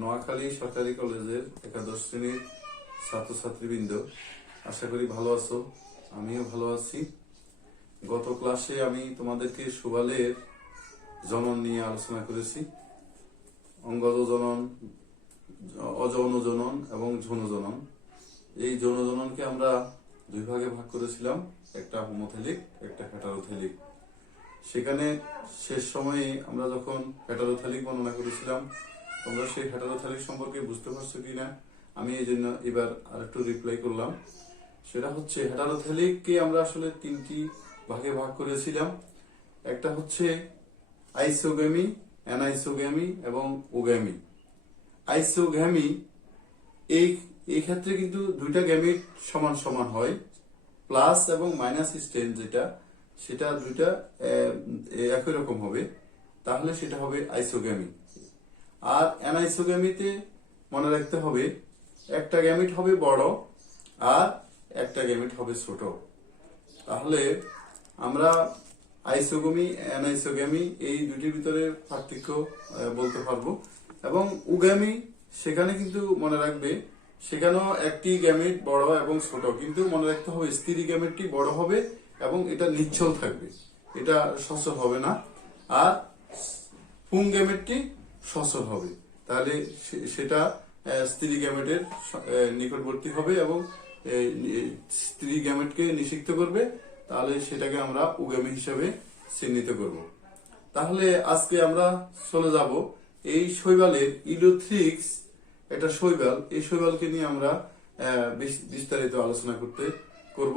নোয়াখালী সরকারি কলেজের একাদশ শ্রেণীর ছাত্রছাত্রীবৃন্দ, আশা করি ভালো আছো। আমিও ভালো আছি। গত ক্লাসে আমি তোমাদেরকে সুবালের জনন নিয়ে আলোচনা করেছি। অঙ্গজ জনন, অযৌন জনন এবং যৌন জনন। এই যৌন জননকে আমরা দুই ভাগে ভাগ করেছিলাম, একটা হোমোথেলিক, একটা হেটারোথেলিক। সেখানে শেষ সময়ে আমরা যখন হেটারোথেলিক বর্ণনা করেছিলাম, তোমরা সেই হেটারোথেলিক সম্পর্কে বুঝতে পারছো কিনা আমি এই জন্য এবার আরেকটু রিপ্লাই করলাম। সেটা হচ্ছে হেটারোথেলিককে আমরা আসলে তিনটি ভাগে ভাগ করেছিলাম। একটা হচ্ছে আইসোগ্যামি, অ্যানাইসোগ্যামি এবং ওগ্যামি। আইসোগ্যামি এই ক্ষেত্রে কিন্তু দুইটা গ্যামিট সমান সমান হয়, প্লাস এবং মাইনাস স্ট্রেন সেটা দুইটা একই রকম হবে, তাহলে সেটা হবে আইসোগ্যামি। আর অ্যানাইসোগ্যামিতে মনে রাখতে হবে একটা গ্যামিট হবে বড় আর একটা গ্যামিট হবে ছোট। তাহলে আমরা আইসোগ্যামি, অ্যানাইসোগ্যামি এই দুটির ভিতরে পার্থক্য বলতে পারবো। এবং উগ্যামি, সেখানে কিন্তু মনে রাখবে সেখানেও একটি গ্যামেট বড় এবং ছোট, কিন্তু মনে রাখতে হবে স্ত্রী গ্যামেটটি বড় হবে এবং এটা নিশ্চল থাকবে, এটা সচল হবে না। আর পুং গ্যামেটটি সচল হবে, তাহলে সেটা স্ত্রী গ্যামেটের নিকটবর্তী হবে এবং স্ত্রী গ্যামেটকে নিষিক্ত করবে, তাহলে সেটাকে আমরা উগ্যামি হিসাবে চিহ্নিত করব। তাহলে আজকে আমরা চলে যাব এই শৈবালের ইলোথ্রিক্স, একটা শৈবাল, এই শৈবালকে নিয়ে আমরা বিস্তারিত আলোচনা করব।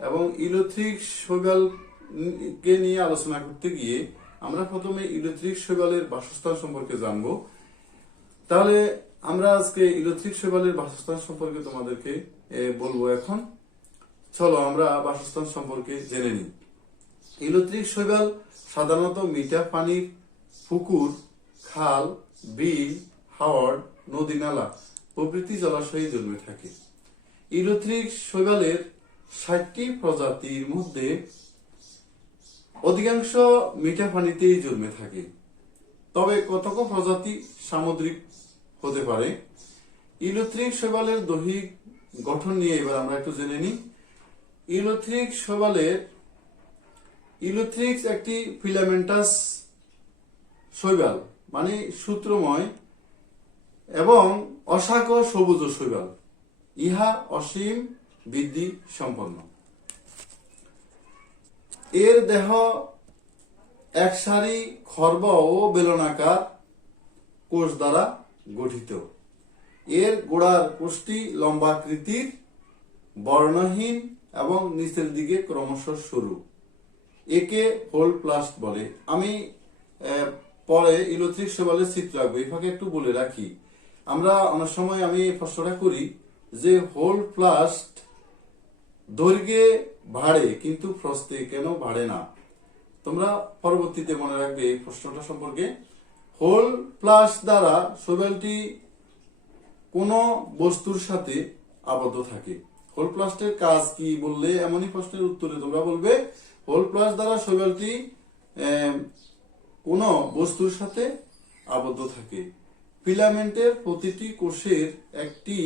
এবং ইলোথ্রিক্স শৈবালকে নিয়ে আলোচনা করতে গিয়ে আমরা প্রথমে ইলোথ্রিক্স শৈবালের বাসস্থান সম্পর্কে জানব। তাহলে আমরা আজকে ইলোথ্রিক্স শৈবালের বাসস্থান সম্পর্কে তোমাদেরকে বলবো। এখন চলো আমরা বাসস্থান সম্পর্কে জেনে নিই। ইলোথ্রিক্স শৈবাল সাধারণত মিঠা পানির পুকুর, খাল, বিল, হাওর, নদী নালা প্রভৃতি জলাশয়ে জন্মে থাকে। ইলোথ্রিক্স শৈবালের ৬০টি প্রজাতির মধ্যে অধিকাংশ মিঠা পানিতেই জন্মে থাকে, তবে কতক প্রজাতি সামুদ্রিক হতে পারে। ইলোথ্রিক্স শৈবালের দৈহিক গঠন নিয়ে এবার আমরা একটু জেনে নিই। ইলোথ্রিক্স একটি ফিলামেন্টাস শৈবাল, মানে সূত্রময় এবং অশাখ সবুজ শৈবাল। ইহা অসীম বৃদ্ধি সম্পন্ন। এর দেহ একসারি খর্ব ও বেলনাকার কোষ দ্বারা গঠিত। এর গোড়ার কোষটি লম্বাকৃতির, বর্ণহীন এবং নিচের দিকে ক্রমশ সরু। একে হোল প্লাস্ট বলে। আমি পরে ইলোথ্রিক্স শৈবালের চিত্র আঁকবো, এই ফাঁকে একটু বলে রাখি, আমরা অনেক সময় আমি প্রশ্নটা করি যে হোল প্লাস্ট দৈর্ঘ্যে বাড়ে কিন্তু প্রস্থে কেন বাড়ে না। তোমরা পরবর্তীতে মনে রাখবে এই প্রশ্নটা সম্পর্কে। হোল প্লাস্ট দ্বারা শৈবালটি কোন বস্তুর সাথে আবদ্ধ থাকে। হোল প্লাস্টের কাজ কি বললে এমনই প্রশ্নের উত্তরে তোমরা বলবে হোল প্লাস্ট দ্বারা শৈবালটি কোন বস্তুর সাথে আবদ্ধ থাকে। ফিলামেন্টের প্রতিটি কোষের একটি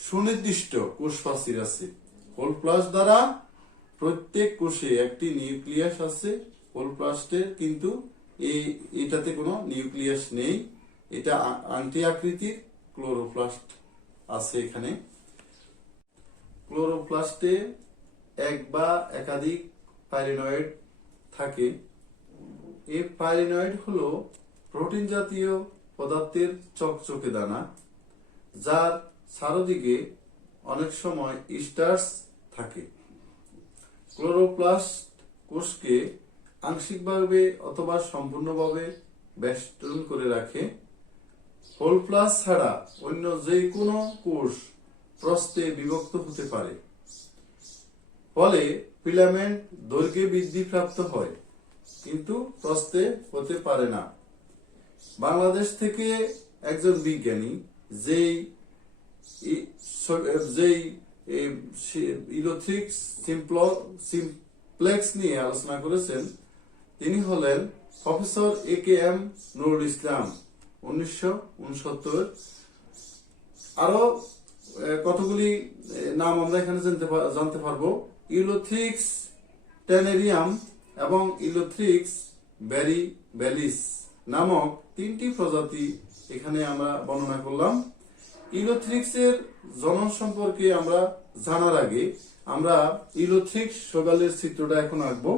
সুনির্দিষ্ট কোষ প্রাচীর আছে। হোল প্লাস্ট দ্বারা প্রত্যেক কোষে একটি নিউক্লিয়াস আছে। হোল প্লাস্টের কিন্তু এটাতে কোনো নিউক্লিয়াস নেই, এটা আংটি আকৃতির ক্লোরোপ্লাস্ট আছে। এখানে ক্লোরোপ্লাস্টে এক বা একাধিক পাইলিনয়েড থাকে। এই পাইলিনয়েড হলো প্রোটিন জাতীয় পদার্থের চকচকে দানা, যার চারদিকে অনেক সময় স্টার্চ থাকে। ক্লোরোপ্লাস্ট কোষকে আংশিকভাবে অথবা সম্পূর্ণভাবে বেষ্টন করে রাখে। হোল প্লাস্ট ছাড়া অন্য যে কোনো কোষ প্রস্থে বিভক্ত হতে পারে, ফলে ফিলামেন্ট দৈর্ঘ্যে বৃদ্ধি প্রাপ্ত হয় কিন্তু প্রস্থে হতে পারে না। বাংলাদেশ থেকে একজন বিজ্ঞানী যেই ইলোথ্রিক্স সিমপ্লেক্স নিয়ে আলোচনা করেছেন তিনি হলেন professor A K M Nurul Islam. 1969। আরো কতগুলি নাম আমরা এখানে জানতে পারবো। ইউলোথ্রিক্স টেনেরিয়াম এবং ইউলোথ্রিক্স ব্যালিস নামক 3টি প্রজাতি এখানে আমরা বর্ণনা করলাম। ইউলোথ্রিক্সের জনন সম্পর্কে আমরা জানার আগে আমরা ইউলোথ্রিক্স শৈবালের চিত্রটা এখন আঁকবো।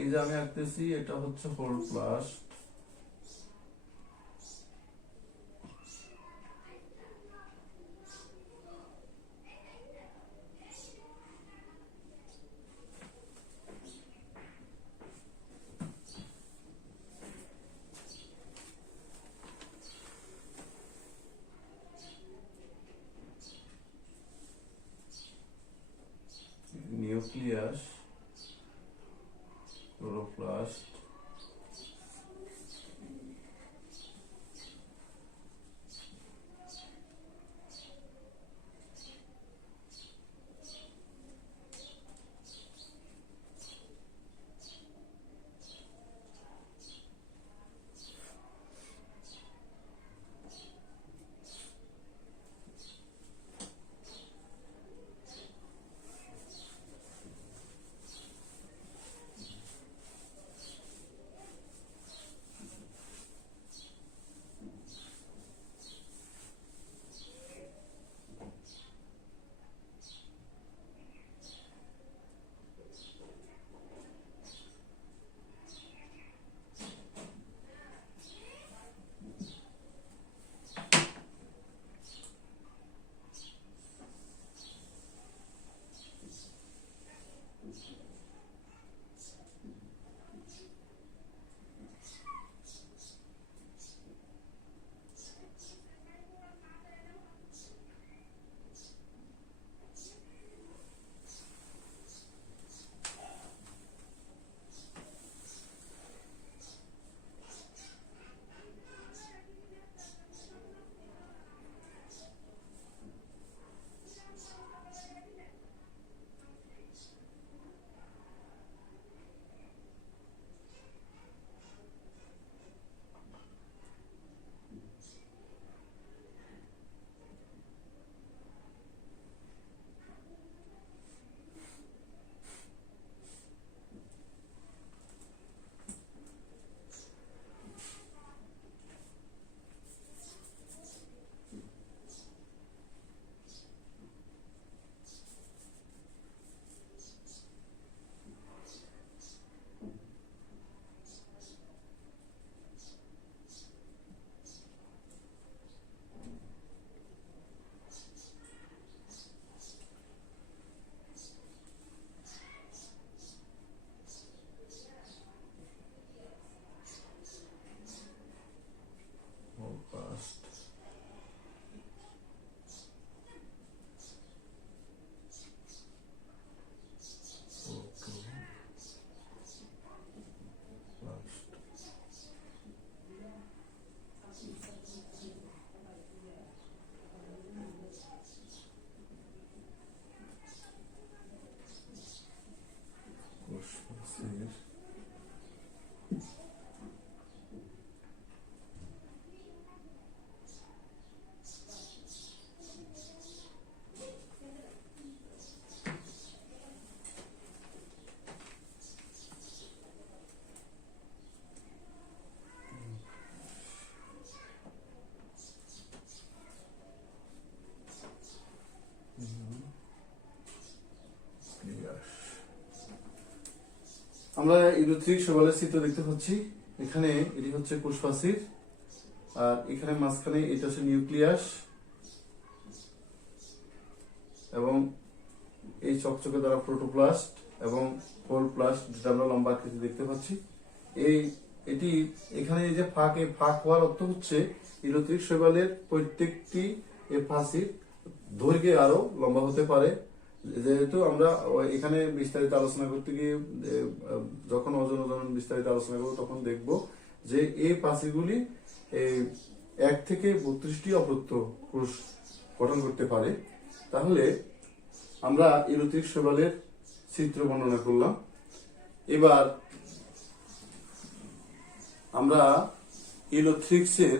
এই যে আমি আঁকতেছি, এটা হচ্ছে হোলপ্লাস্ট, নিউক্লিয়াস, ক্লোরোপ্লাস্ট, আমরা ইউলোথ্রিক শৈবালের চিত্র দেখতে পাচ্ছি। এখানে এটি হচ্ছে কোষপ্রাচীর, আর এখানে মাঝখানে এটা হচ্ছে নিউক্লিয়াস, এবং এই চকচকে দ্বারা প্রোটোপ্লাস্ট এবং হোলপ্লাস্ট, যেটা আমরা লম্বা আকৃতি দেখতে পাচ্ছি। এই এটি এখানে এই যে ফাঁক, এই ফাঁক হওয়ার অর্থ হচ্ছে ইলেকট্রিক শৈবালের প্রত্যেকটি এই ফাঁসির দৈর্ঘ্যে আরো লম্বা হতে পারে। যেহেতু আমরা এখানে বিস্তারিত আলোচনা করতে গিয়ে যখন ওজন ওজন বিস্তারিত আলোচনা করবো তখন দেখব যে এই পাখিগুলি এই 1 থেকে 32টি অপত্য কোষ গঠন করতে পারে। তাহলে আমরা ইলেকট্রিক শৈবালের চিত্র বর্ণনা করলাম। এবার আমরা ইলেকট্রিক্সের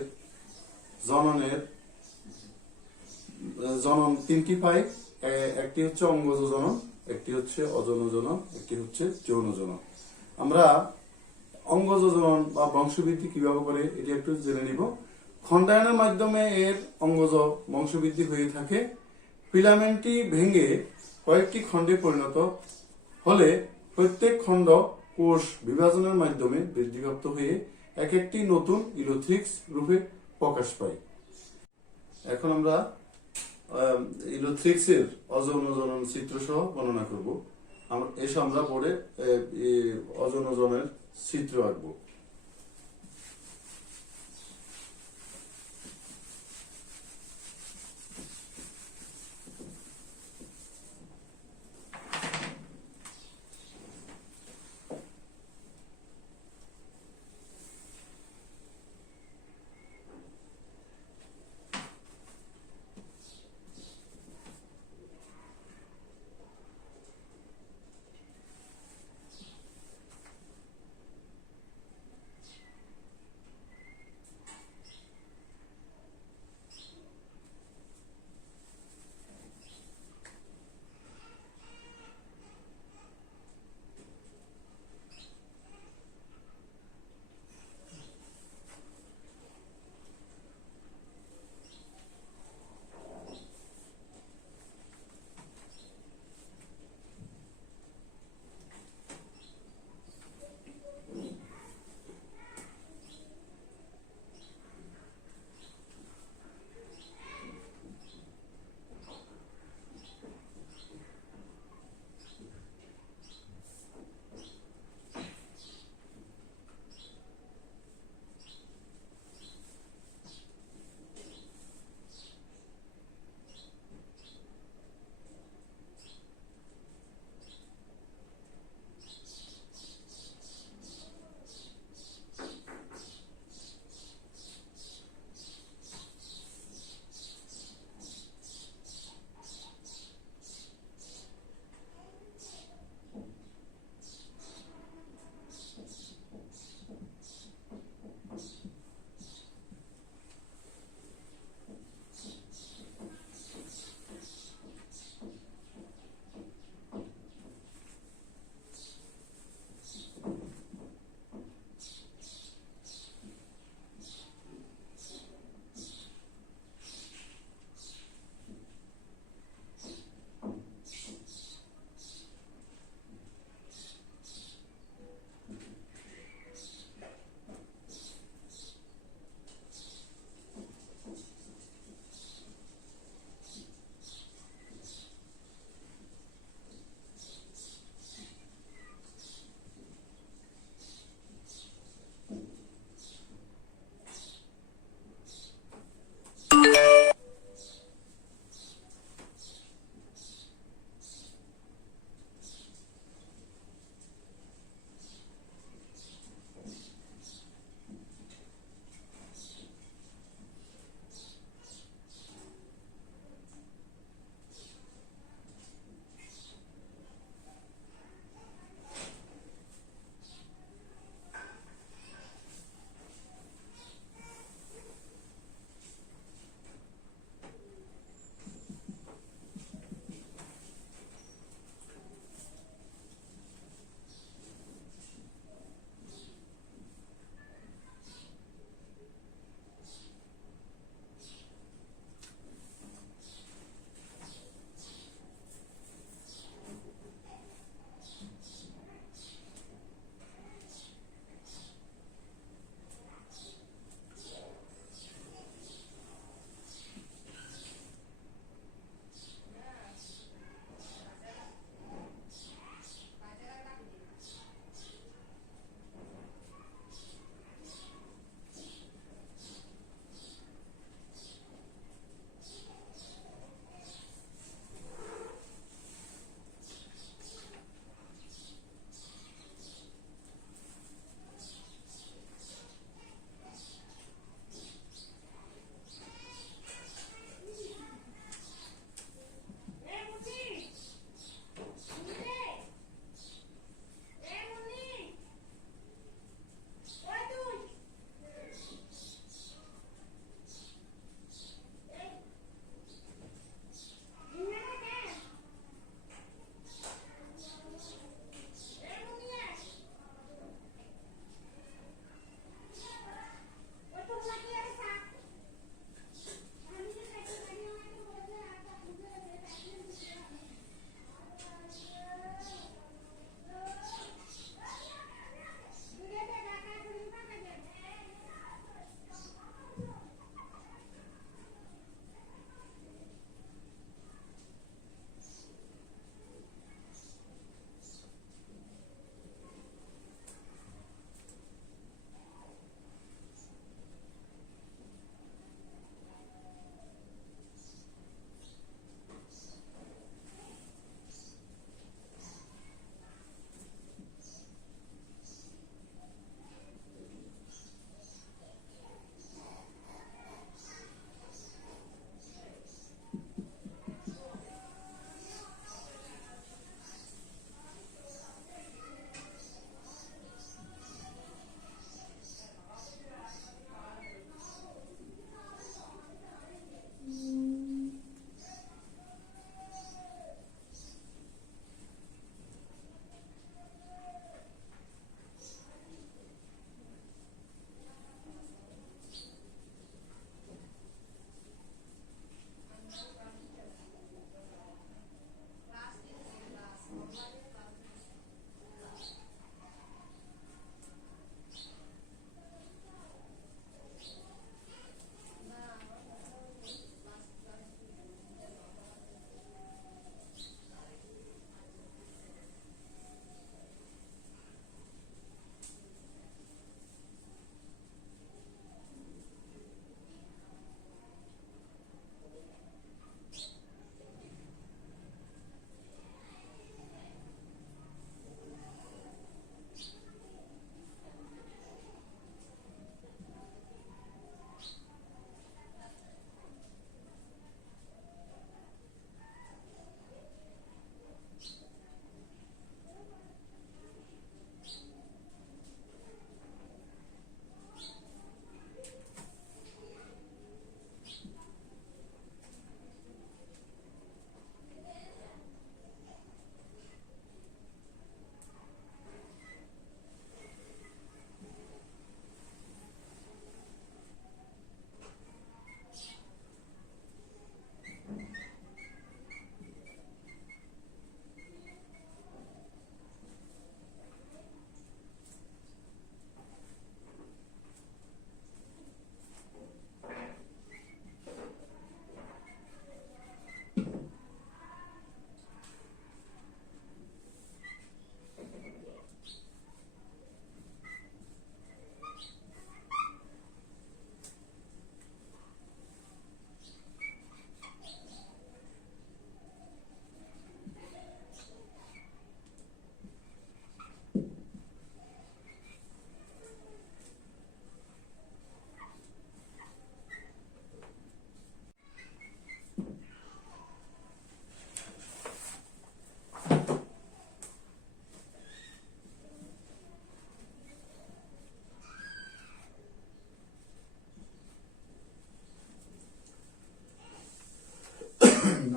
জনন 3টি পাই। একটি হচ্ছে অঙ্গজ জনন, একটি হচ্ছে অযৌন জনন, একটি হচ্ছে যৌন জনন। আমরা অঙ্গজ জনন বা বংশবৃদ্ধি কিভাবে করে এটি একটু জেনে নিব। খণ্ডায়নের মাধ্যমে এর অঙ্গজ বংশবৃদ্ধি হয়ে থাকে। ফিলামেন্টটি ভেঙে কয়েকটি খণ্ডে পরিণত হলে প্রত্যেক খণ্ড কোষ বিভাজনের মাধ্যমে বৃদ্ধিপ্রাপ্ত হয়ে এক একটি নতুন ইলেকট্রিক্স রূপে প্রকাশ পায়। এখন আমরা ইলেকট্রিক্সের অযৌন জনন চিত্র সহ বর্ণনা করব। আমরা পরে অযৌন জননের চিত্র আঁকবো।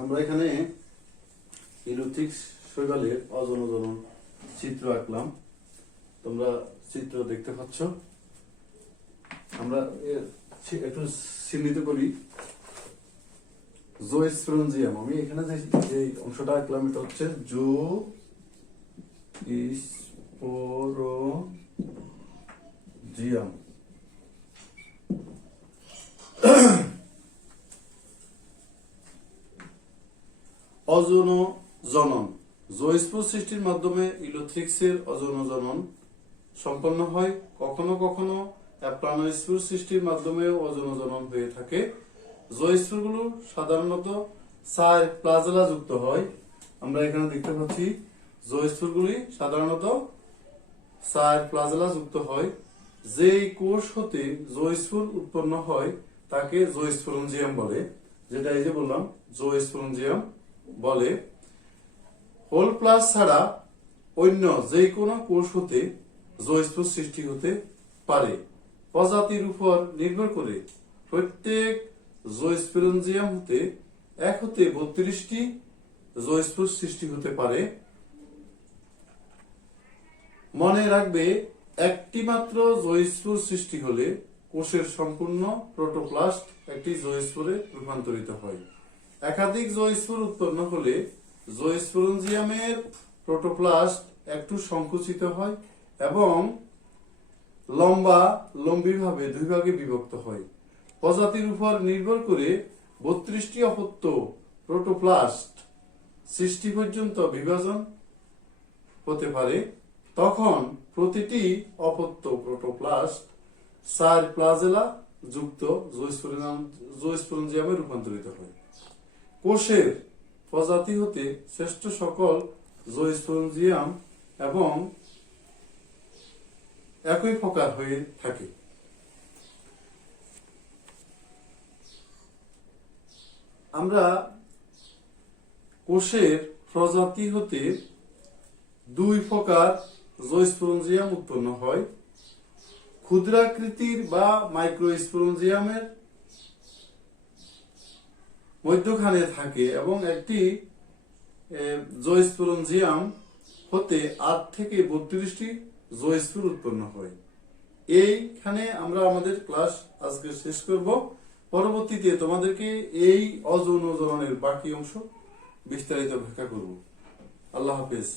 আমরা এখানে ইলেকট্রিক শৈবালের অজন ওজনন চিত্র আঁকলাম, তোমরা চিত্র দেখতে পাচ্ছ। আমরা একটু চিহ্নিত করি। জোস্পোরেঞ্জিয়াম, আমি এখানে যে অংশটা আঁকলাম এটা হচ্ছে জোস্পোরেঞ্জিয়াম। অজনজনন, জোস্পোর সৃষ্টির মাধ্যমে ইলেকট্রিক্সের অজনজনন সম্পন্ন হয়। কখনো কখনো প্রাণস্পোর সৃষ্টির মাধ্যমেও অজনজনন হয়ে থাকে। জোস্পোরগুলো সাধারণত সার প্লাজেলা যুক্ত হয়। আমরা এখানে দেখতে পাচ্ছি জোস্পোরগুলি সাধারণত সার প্লাজেলা যুক্ত হয়। যেই কোষ হতে জোস্পোর উৎপন্ন হয় তাকে জোস্পোরেঞ্জিয়াম বলে, যেটা এই যে বললাম জোস্পোরেঞ্জিয়াম বলে। হোল প্লাস ছাড়া অন্য যে কোনো কোষ হতে জোস্পোর সৃষ্টি হতে পারে। প্রজাতির উপর নির্ভর করে প্রত্যেক জোস্পোরেঞ্জিয়াম হতে 1 হতে 32টি জোস্পোর সৃষ্টি হতে পারে। মনে রাখবে, একটি মাত্র জোস্পোর সৃষ্টি হলে কোষের সম্পূর্ণ প্রোটোপ্লাস্ট একটি জোস্পোরে রূপান্তরিত হয়। একাধিক জোস্পোর উৎপন্ন হলে জোস্পোরেঞ্জিয়ামের প্রোটোপ্লাস্ট একটু সংকুচিত হয় এবং লম্বিভাবে 2 ভাগে বিভক্ত হয়। প্রজাতির উপর নির্ভর করে 32টি অপত্য প্রোটোপ্লাস্ট সৃষ্টি পর্যন্ত বিভাজন হতে পারে। তখন প্রতিটি অপত্য প্রোটোপ্লাস্ট সার প্লাজেলা যুক্ত জোস্পোরেঞ্জিয়ামে রূপান্তরিত হয়। কোষের প্রজাতি হতে শ্রেষ্ঠ সকল জোস্পোরেঞ্জিয়াম এবং একই প্রকার হয়ে থাকে। আমরা কোষের প্রজাতি হতে 2 প্রকার জোস্পোরেঞ্জিয়াম উৎপন্ন হয়। ক্ষুদ্রাকৃতির বা মাইক্রোস্পোরেঞ্জিয়ামের মধ্যখানে থাকে এবং একটি জোস্পোরেঞ্জিয়াম হতে 8 থেকে 32টি জোস্পোর উৎপন্ন হয়। এইখানে আমরা আমাদের ক্লাস আজকে শেষ করব। পরবর্তীতে তোমাদেরকে এই অজনজননের বাকি অংশ বিস্তারিত ব্যাখ্যা করব। আল্লাহ হাফেজ।